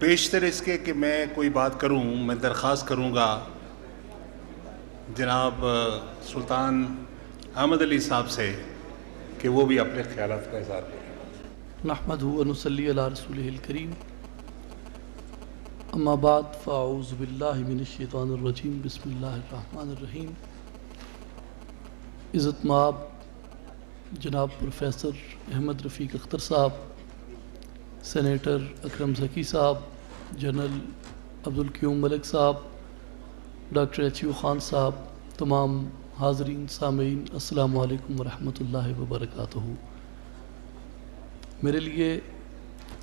بیشتر اس کے کہ میں کوئی بات کروں، میں درخواست کروں گا جناب سلطان احمد علی صاحب سے کہ وہ بھی اپنے خیالات کا اظہار کریں۔ نحمدہ و نصلی علی رسولہ الکریم، اما بعد فاعوذ باللہ من الشیطان الرجیم، بسم اللہ الرحمن الرحیم۔ عزت مآب جناب پروفیسر احمد رفیق اختر صاحب، سینیٹر اکرم ذکی صاحب، جنرل عبدالقیوم ملک صاحب، ڈاکٹر ایچ یو خان صاحب، تمام حاضرین سامعین، السلام علیکم ورحمۃ اللہ وبرکاتہ۔ میرے لیے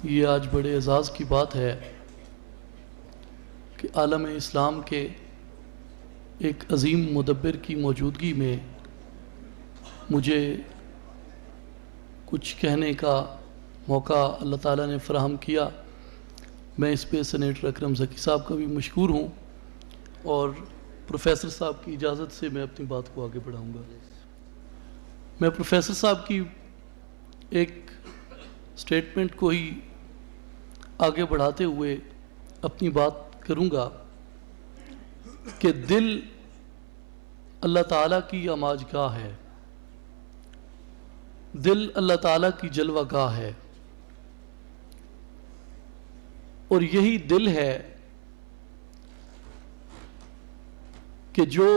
یہ آج بڑے اعزاز کی بات ہے کہ عالم اسلام کے ایک عظیم مدبر کی موجودگی میں مجھے کچھ کہنے کا موقع اللہ تعالیٰ نے فراہم کیا۔ میں اس پہ سینیٹر اکرم ذکی صاحب کا بھی مشکور ہوں، اور پروفیسر صاحب کی اجازت سے میں اپنی بات کو آگے بڑھاؤں گا۔ میں پروفیسر صاحب کی ایک سٹیٹمنٹ کو ہی آگے بڑھاتے ہوئے اپنی بات کروں گا کہ دل اللہ تعالیٰ کی آماج گاہ ہے، دل اللہ تعالیٰ کی جلوہ گاہ ہے، اور یہی دل ہے کہ جو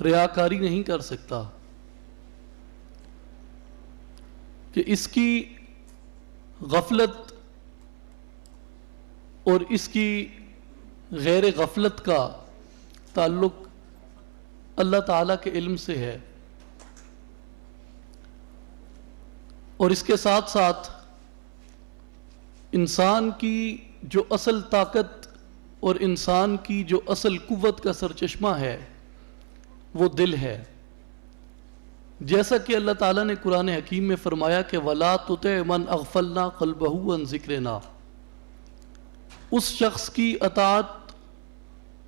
ریاکاری نہیں کر سکتا، کہ اس کی غفلت اور اس کی غیر غفلت کا تعلق اللہ تعالیٰ کے علم سے ہے، اور اس کے ساتھ ساتھ انسان کی جو اصل طاقت اور انسان کی جو اصل قوت کا سرچشمہ ہے وہ دل ہے۔ جیسا کہ اللہ تعالیٰ نے قرآن حکیم میں فرمایا کہ وَلَا تُطِعْ مَنْ أَغْفَلْنَا قَلْبَهُ عَنْ ذِكْرِنَا، اس شخص کی اطاعت،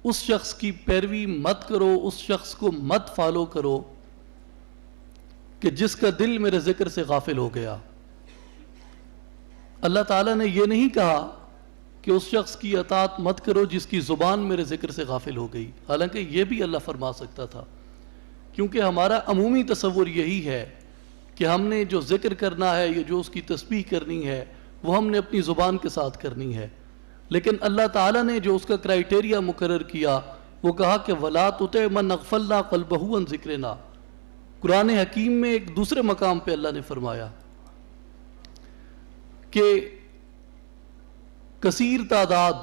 اس شخص کی پیروی مت کرو، اس شخص کو مت فالو کرو کہ جس کا دل میرے ذکر سے غافل ہو گیا۔ اللہ تعالیٰ نے یہ نہیں کہا کہ اس شخص کی اطاعت مت کرو جس کی زبان میرے ذکر سے غافل ہو گئی، حالانکہ یہ بھی اللہ فرما سکتا تھا، کیونکہ ہمارا عمومی تصور یہی ہے کہ ہم نے جو ذکر کرنا ہے یا جو اس کی تسبیح کرنی ہے وہ ہم نے اپنی زبان کے ساتھ کرنی ہے، لیکن اللہ تعالیٰ نے جو اس کا کرائیٹیریا مقرر کیا وہ کہا کہ وَلَا تُطِعْ مَنْ أَغْفَلْنَا قَلْبَهُ عَنْ ذِكْرِنَا۔ قرآن حکیم میں ایک دوسرے مقام پہ اللہ نے فرمایا کہ کثیر تعداد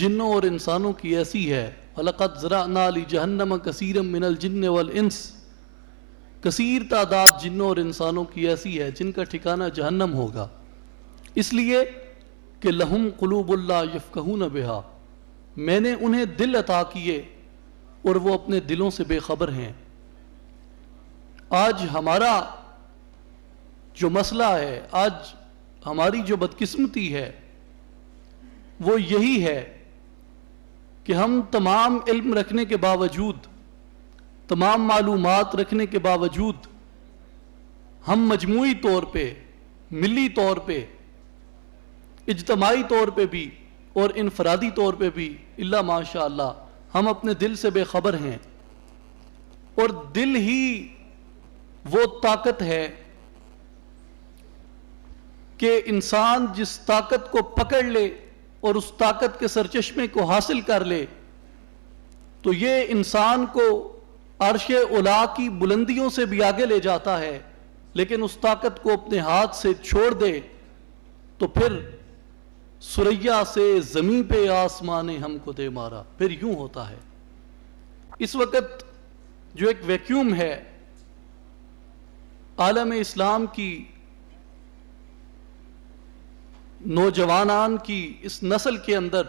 جنوں اور انسانوں کی ایسی ہے، وَلَقَدْ زَرَعْنَا لِجَهَنَّمَ كَثِيرًا مِنَ الْجِنِّ وَالْإِنسِ، کثیر تعداد جنوں اور انسانوں کی ایسی ہے جن کا ٹھکانہ جہنم ہوگا، اس لیے کہ لَهُمْ قُلُوبُ لَا يَفْقَهُونَ بِهَا، میں نے انہیں دل عطا کیے اور وہ اپنے دلوں سے بے خبر ہیں۔ آج ہمارا جو مسئلہ ہے، آج ہماری جو بدقسمتی ہے وہ یہی ہے کہ ہم تمام علم رکھنے کے باوجود، تمام معلومات رکھنے کے باوجود، ہم مجموعی طور پہ، ملی طور پہ، اجتماعی طور پہ بھی اور انفرادی طور پہ بھی الا ماشاء اللہ ہم اپنے دل سے بے خبر ہیں، اور دل ہی وہ طاقت ہے کہ انسان جس طاقت کو پکڑ لے اور اس طاقت کے سرچشمے کو حاصل کر لے تو یہ انسان کو عرش علا کی بلندیوں سے بھی آگے لے جاتا ہے، لیکن اس طاقت کو اپنے ہاتھ سے چھوڑ دے تو پھر سریا سے زمین پہ آسمان ہم کو دے مارا، پھر یوں ہوتا ہے۔ اس وقت جو ایک ویکیوم ہے عالم اسلام کی نوجوانان کی اس نسل کے اندر،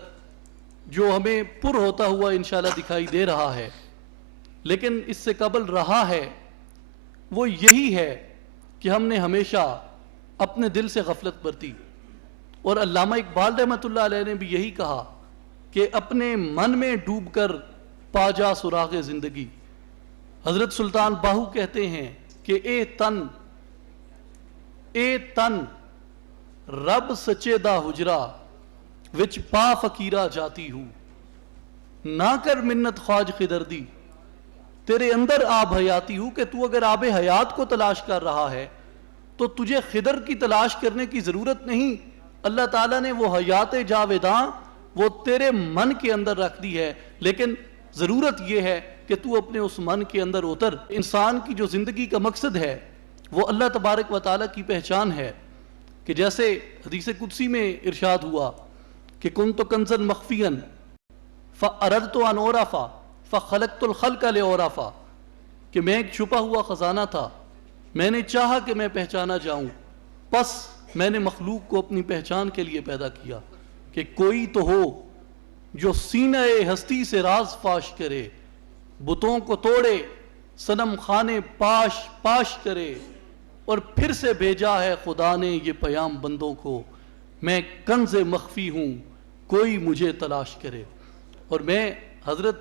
جو ہمیں پر ہوتا ہوا انشاءاللہ دکھائی دے رہا ہے لیکن اس سے قبل رہا ہے، وہ یہی ہے کہ ہم نے ہمیشہ اپنے دل سے غفلت برتی، اور علامہ اقبال رحمۃ اللہ علیہ نے بھی یہی کہا کہ اپنے من میں ڈوب کر پا جا سراغ زندگی۔ حضرت سلطان باہو کہتے ہیں کہ اے تن رب سچے دا حجرا وچ پا فقیرہ جاتی ہوں، نہ کر منت خواج خدردی، تیرے اندر آب حیاتی ہوں، کہ تو اگر آب حیات کو تلاش کر رہا ہے تو تجھے خضر کی تلاش کرنے کی ضرورت نہیں. اللہ تعالیٰ نے وہ حیات جاویداں وہ تیرے من کے اندر رکھ دی ہے، لیکن ضرورت یہ ہے کہ تو اپنے اس من کے اندر اتر. انسان کی جو زندگی کا مقصد ہے وہ اللہ تبارک و تعالیٰ کی پہچان ہے، کہ جیسے حدیث قدسی میں ارشاد ہوا کہ کنت کنزا مخفیا فاردت ان اعرفا فخلقت الخلق لاعرفا، کہ میں ایک چھپا ہوا خزانہ تھا، میں نے چاہا کہ میں پہچانا جاؤں، پس میں نے مخلوق کو اپنی پہچان کے لیے پیدا کیا، کہ کوئی تو ہو جو سینہ ہستی سے راز فاش کرے، بتوں کو توڑے صنم خانے پاش پاش کرے، اور پھر سے بھیجا ہے خدا نے یہ پیام بندوں کو، میں کنز مخفی ہوں کوئی مجھے تلاش کرے. اور میں حضرت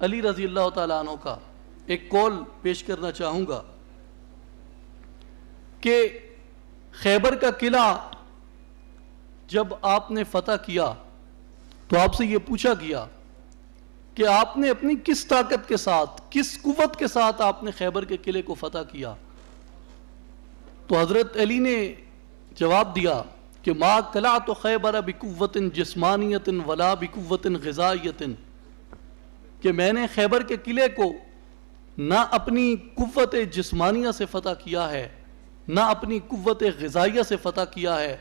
علی رضی اللہ تعالیٰ عنہ کا ایک قول پیش کرنا چاہوں گا کہ خیبر کا قلعہ جب آپ نے فتح کیا تو آپ سے یہ پوچھا گیا کہ آپ نے اپنی کس طاقت کے ساتھ، کس قوت کے ساتھ آپ نے خیبر کے قلعے کو فتح کیا؟ تو حضرت علی نے جواب دیا کہ ما قلعت خیبر بقوت جسمانیت ولا بقوت غذائیت، کہ میں نے خیبر کے قلعے کو نہ اپنی قوت جسمانیہ سے فتح کیا ہے، نہ اپنی قوت غذائیہ سے فتح کیا ہے.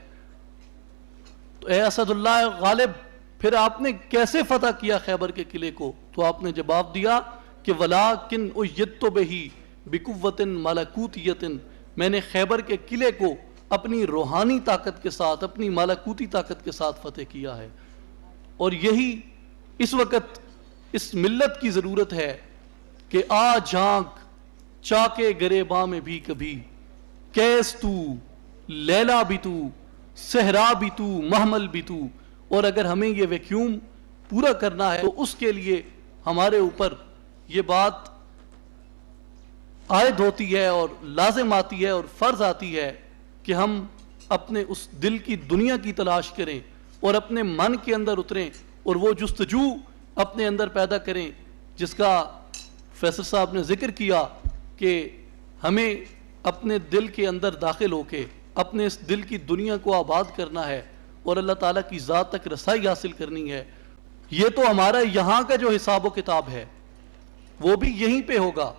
تو اے اسد اللہ غالب، پھر آپ نے کیسے فتح کیا خیبر کے قلعے کو؟ تو آپ نے جواب دیا کہ وَلَٰكِنْ أُيِّدْتُ بِهِ بِقُوَّةٍ مَلَكُوتِيَّةٍ، میں نے خیبر کے قلعے کو اپنی روحانی طاقت کے ساتھ، اپنی ملکوتی طاقت کے ساتھ فتح کیا ہے. اور یہی اس وقت اس ملت کی ضرورت ہے کہ آ جھانک چاکے گریباں میں بھی کبھی، کیس تو لیلا بھی تو صحرا بھی تو محمل بھی تو. اور اگر ہمیں یہ ویکیوم پورا کرنا ہے تو اس کے لیے ہمارے اوپر یہ بات عائد ہوتی ہے اور لازم آتی ہے اور فرض آتی ہے کہ ہم اپنے اس دل کی دنیا کی تلاش کریں اور اپنے من کے اندر اتریں اور وہ جستجو اپنے اندر پیدا کریں جس کا فیصل صاحب نے ذکر کیا کہ ہمیں اپنے دل کے اندر داخل ہو کے اپنے اس دل کی دنیا کو آباد کرنا ہے اور اللہ تعالیٰ کی ذات تک رسائی حاصل کرنی ہے. یہ تو ہمارا یہاں کا جو حساب و کتاب ہے وہ بھی یہیں پہ ہوگا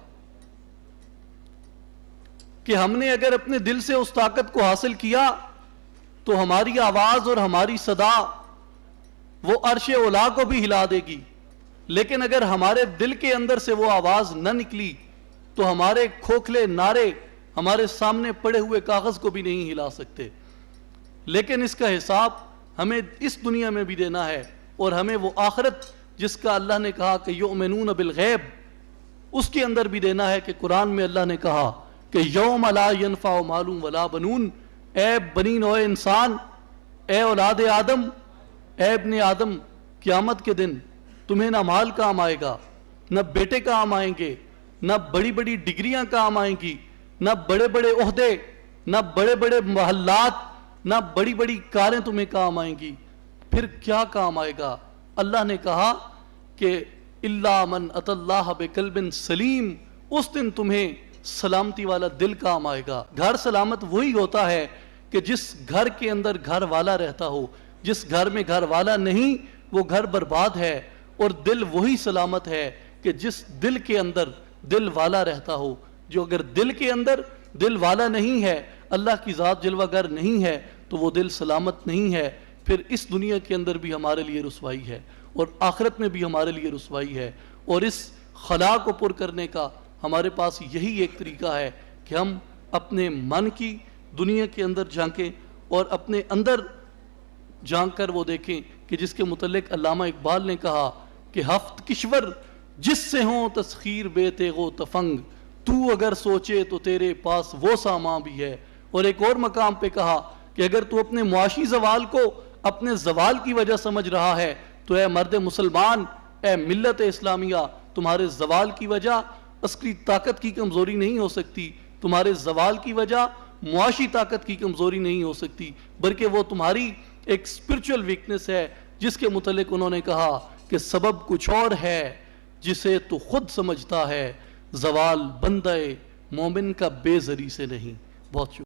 کہ ہم نے اگر اپنے دل سے اس طاقت کو حاصل کیا تو ہماری آواز اور ہماری صدا وہ عرش اولا کو بھی ہلا دے گی. لیکن اگر ہمارے دل کے اندر سے وہ آواز نہ نکلی تو ہمارے کھوکھلے نعرے ہمارے سامنے پڑے ہوئے کاغذ کو بھی نہیں ہلا سکتے. لیکن اس کا حساب ہمیں اس دنیا میں بھی دینا ہے اور ہمیں وہ آخرت جس کا اللہ نے کہا کہ یؤمنون بالغیب اس کے اندر بھی دینا ہے کہ قرآن میں اللہ نے کہا کہ یوم لا ینفع مال ولا بنون، اے بنی نوع انسان، اے اولاد آدم، اے ابن آدم، قیامت کے دن تمہیں نہ مال کام آئے گا، نہ بیٹے کام آئیں گے، نہ بڑی بڑی ڈگریاں کام آئیں گی، نہ بڑے بڑے عہدے، نہ بڑے بڑے محلات، نہ بڑی بڑی کاریں تمہیں کام آئیں گی. پھر کیا کام آئے گا؟ اللہ نے کہا کہ الا من اتى اللہ بقلب سلیم، اس دن تمہیں سلامتی والا دل کام آئے گا. گھر سلامت وہی ہوتا ہے کہ جس گھر کے اندر گھر والا رہتا ہو. جس گھر میں گھر والا نہیں وہ گھر برباد ہے. اور دل وہی سلامت ہے کہ جس دل کے اندر دل والا رہتا ہو. جو اگر دل کے اندر دل والا نہیں ہے، اللہ کی ذات جلوہ گر نہیں ہے، تو وہ دل سلامت نہیں ہے. پھر اس دنیا کے اندر بھی ہمارے لیے رسوائی ہے اور آخرت میں بھی ہمارے لیے رسوائی ہے. اور اس خلا کو پر کرنے کا ہمارے پاس یہی ایک طریقہ ہے کہ ہم اپنے من کی دنیا کے اندر جھانکیں اور اپنے اندر جھانک کر وہ دیکھیں کہ جس کے متعلق علامہ اقبال نے کہا کہ ہفت کشور جس سے ہوں تسخیر بے تیغ و تفنگ، تو اگر سوچے تو تیرے پاس وہ سامان بھی ہے. اور ایک اور مقام پہ کہا کہ اگر تو اپنے معاشی زوال کو اپنے زوال کی وجہ سمجھ رہا ہے تو اے مرد مسلمان، اے ملت اسلامیہ، تمہارے زوال کی وجہ عسکری طاقت کی کمزوری نہیں ہو سکتی. تمہارے زوال کی وجہ معاشی طاقت کی کمزوری نہیں ہو سکتی، بلکہ وہ تمہاری ایک اسپرچول ویکنس ہے، جس کے متعلق انہوں نے کہا کہ سبب کچھ اور ہے جسے تو خود سمجھتا ہے، زوال بندہ مومن کا بے زری سے نہیں۔ بہت شکریہ۔